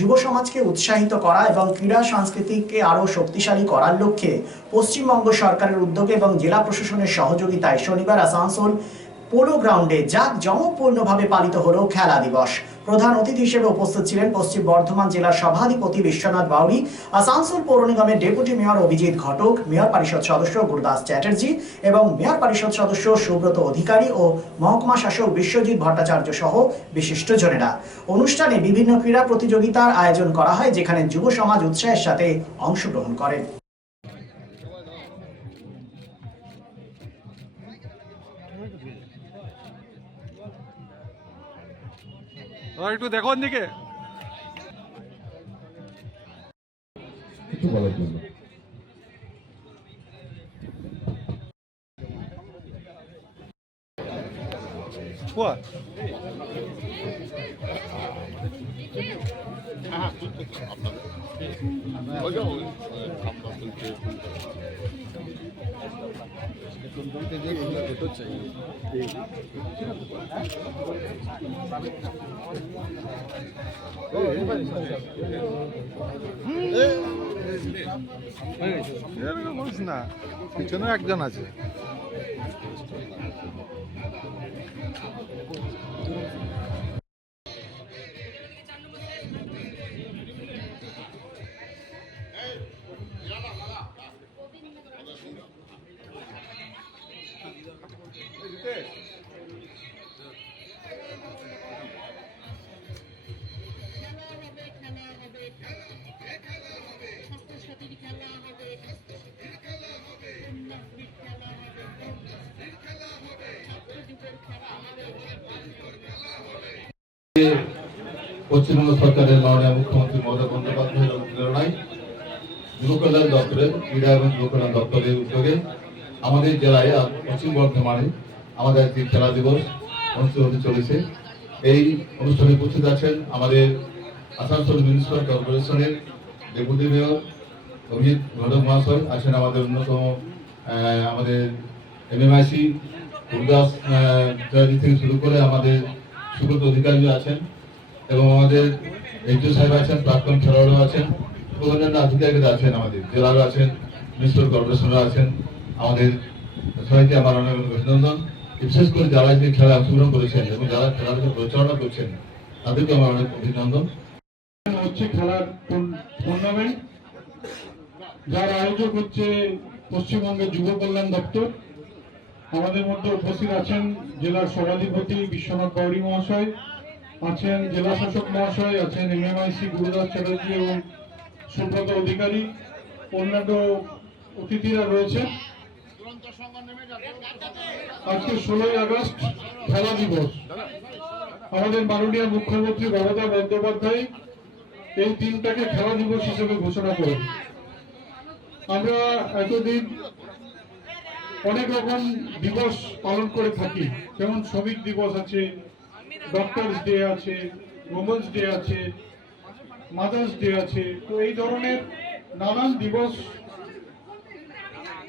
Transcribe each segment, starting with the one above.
যুব সমাজকে উৎসাহিত করা এবং ক্রীড়া সংস্কৃতিকে আরও শক্তিশালী করার লক্ষ্যে পশ্চিমবঙ্গ সরকারের উদ্যোগে এবং জেলা প্রশাসনের সহযোগিতায় শনিবার আসানসোল পোলো গ্রাউন্ডে জাঁক জমকপূর্ণভাবে পালিত হলো খেলা দিবস। প্রধান অতিথি হিসেবে উপস্থিত ছিলেন পশ্চিম বর্ধমান জেলার সভাধিপতি বিশ্বনাথ বাউরি আসানসোল পৌর নিগমের deputy mayor Abhijit Ghatak, mayor পরিষদ সদস্য গুরদাস চ্যাটার্জি এবং মেয়র পরিষদ সদস্য সুব্রত অধিকারী ও মহকুমা শাসক বিশ্বজিৎ ভট্টাচার্য সহ বিশিষ্টজনেরা। অনুষ্ঠানে বিভিন্ন ক্রীড়া প্রতিযোগিতার আয়োজন করা হয়, যেখানে যুব সমাজ উৎসাহের সাথে অংশগ্রহণ করেন। একটু দেখো দিকে এরকম বলিস না পিছনে একজন আছে পশ্চিমবঙ্গ সরকারের মাননীয় মুখ্যমন্ত্রী মমতা বন্দ্যোপাধ্যায়ের অনুপ্রেরণায় যুব কল্যাণ দপ্তরের ক্রীড়া এবং যুব কল্যাণ দপ্তরের উদ্যোগে আমাদের জেলায় পশ্চিম বর্ধমানে আমাদের একটি খেলা দিবস অনুষ্ঠিত হতে চলেছে। এই অনুষ্ঠানে উপস্থিত আছেন আমাদের আসানসোল মিউনিসিপাল কর্পোরেশনের ডেপুটি মেয়র অভিজিৎ ঘটক মহাশয়, আছেন আমাদের অন্যতম আমাদের এমএমআইসি, গুরদাস থেকে শুরু করে আমাদের সুব্রত অধিকারী আছেন এবং আমাদের এইচও সাহেব আছেন, প্রাক্তন খেলোয়াড়ও আছেন অন্যান্য আধিকারিকরা আছেন আমাদের, জেলারও আছেন মিউনিসিপাল কর্পোরেশনরা আছেন, আমাদের সবাইকে আমার অনেক অভিনন্দন। বিশেষ করে যারা যে খেলায় অংশগ্রহণ করেছেন এবং যারা খেলাটাকে পরিচালনা করছেন তাদেরকে আমার অনেক অভিনন্দন। হচ্ছে খেলার টুর্নামেন্ট, যার আয়োজক হচ্ছে পশ্চিমবঙ্গের যুব কল্যাণ দপ্তর। আমাদের মধ্যে উপস্থিত আছেন জেলার সভাধিপতি বিশ্বনাথ বাউরি মহাশয়, আছেন জেলা শাসক মহাশয়, আছেন এমএমআইসি গুরুদাস চ্যাটার্জি এবং সুব্রত অধিকারী। অন্যান্য অতিথিরা রয়েছেন। আজকে ষোলোই আগস্ট খেলা দিবস। আমাদের মাননীয় মুখ্যমন্ত্রী মমতা বন্দ্যোপাধ্যায় এই দিনটাকে খেলা দিবস হিসেবে ঘোষণা করেন। আমরা এতদিন অনেক রকম দিবস পালন করে থাকি। যেমন শ্রমিক দিবস আছে ডক্টরস ডে আছে ওমেন্স ডে আছে মাদার্স ডে আছে। তো এই ধরনের নানান দিবস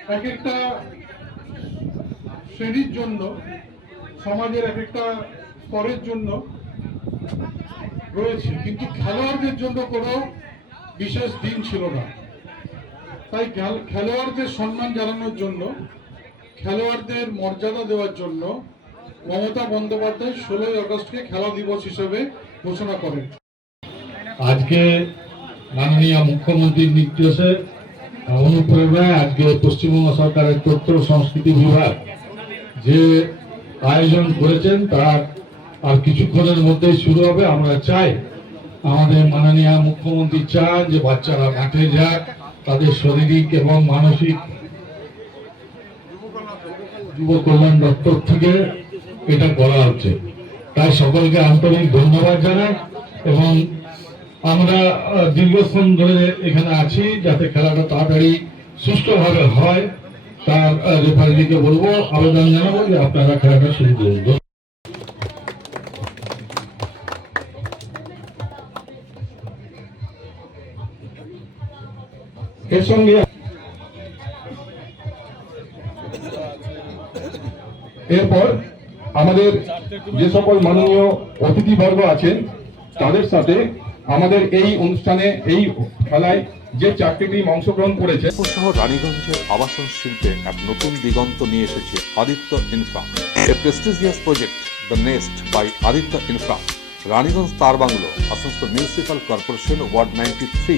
এক একটা শ্রেণির জন্য, সমাজের এক একটা স্তরের জন্য রয়েছে। কিন্তু খেলোয়াড়দের জন্য কোনো বিশেষ দিন ছিল না। তাই খেল- খেলোয়াড়দের সম্মান জানানোর জন্য খেলোয়াড়দের মর্যাদা দেওয়ার জন্য মমতা বন্দ্যোপাধ্যায় ষোলোই আগস্টকে খেলা দিবস হিসেবে ঘোষণা করেন। আজকে মাননীয় মুখ্যমন্ত্রীর নির্দেশে অনুপ্রেরণায় আজকে পশ্চিমবঙ্গ সরকারের তথ্য সংস্কৃতি বিভাগ যে আয়োজন করেছেন, তার আর কিছুক্ষণের মধ্যেই শুরু হবে। আমরা চাই আমাদের মাননীয় মুখ্যমন্ত্রী চান যে বাচ্চারা মাঠে যাক, তাদের শারীরিক এবং মানসিক যুব কল্যাণ দপ্তর থেকে এটা করা হচ্ছে। তাই সকলকে আন্তরিক ধন্যবাদ জানাই এবং আমরা দীর্ঘক্ষণ ধরে এখানে আছি যাতে খেলাটা তাড়াতাড়ি সুষ্ঠুভাবে হয়। তার রেফারিকে বলব, আবেদন জানাব যে আপনারা খেলাটা শুরু করুন। এর সঙ্গে এরপর আমাদের যে সকল মাননীয় অতিথিবর্গ আছেন, তাদের সাথে আমাদের এই অনুষ্ঠানে, এই খেলায় যে চারটি টিম অংশগ্রহণ করেছে। সহ রানীগঞ্জের আবাসন শিল্পে এক নতুন দিগন্ত নিয়ে এসেছে Aditya Infra. A prestigious project the nest by Aditya Infra. Raniganj তার bungalow, Asansol municipal corporation ward ninety three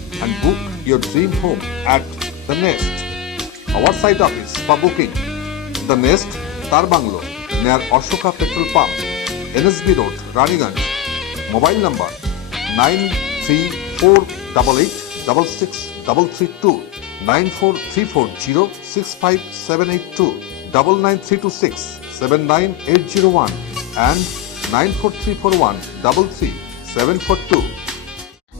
and book your dream home at The Nest. Our site office for booking The Nest, Tar Bungalow, near Ashoka Petrol Pump, NSB Road, Raniganj. Mobile number 93488663332 943406578299326 79801 and 94341 33 742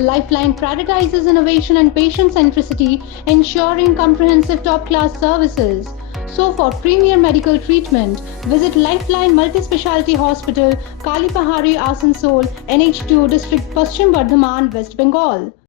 Lifeline prioritizes innovation and patient centricity, ensuring comprehensive top class services. So, for premier medical treatment, visit Lifeline Multi Speciality Hospital, Kalipahari, Asansol, NH2 District, Paschim Bardhaman, West Bengal.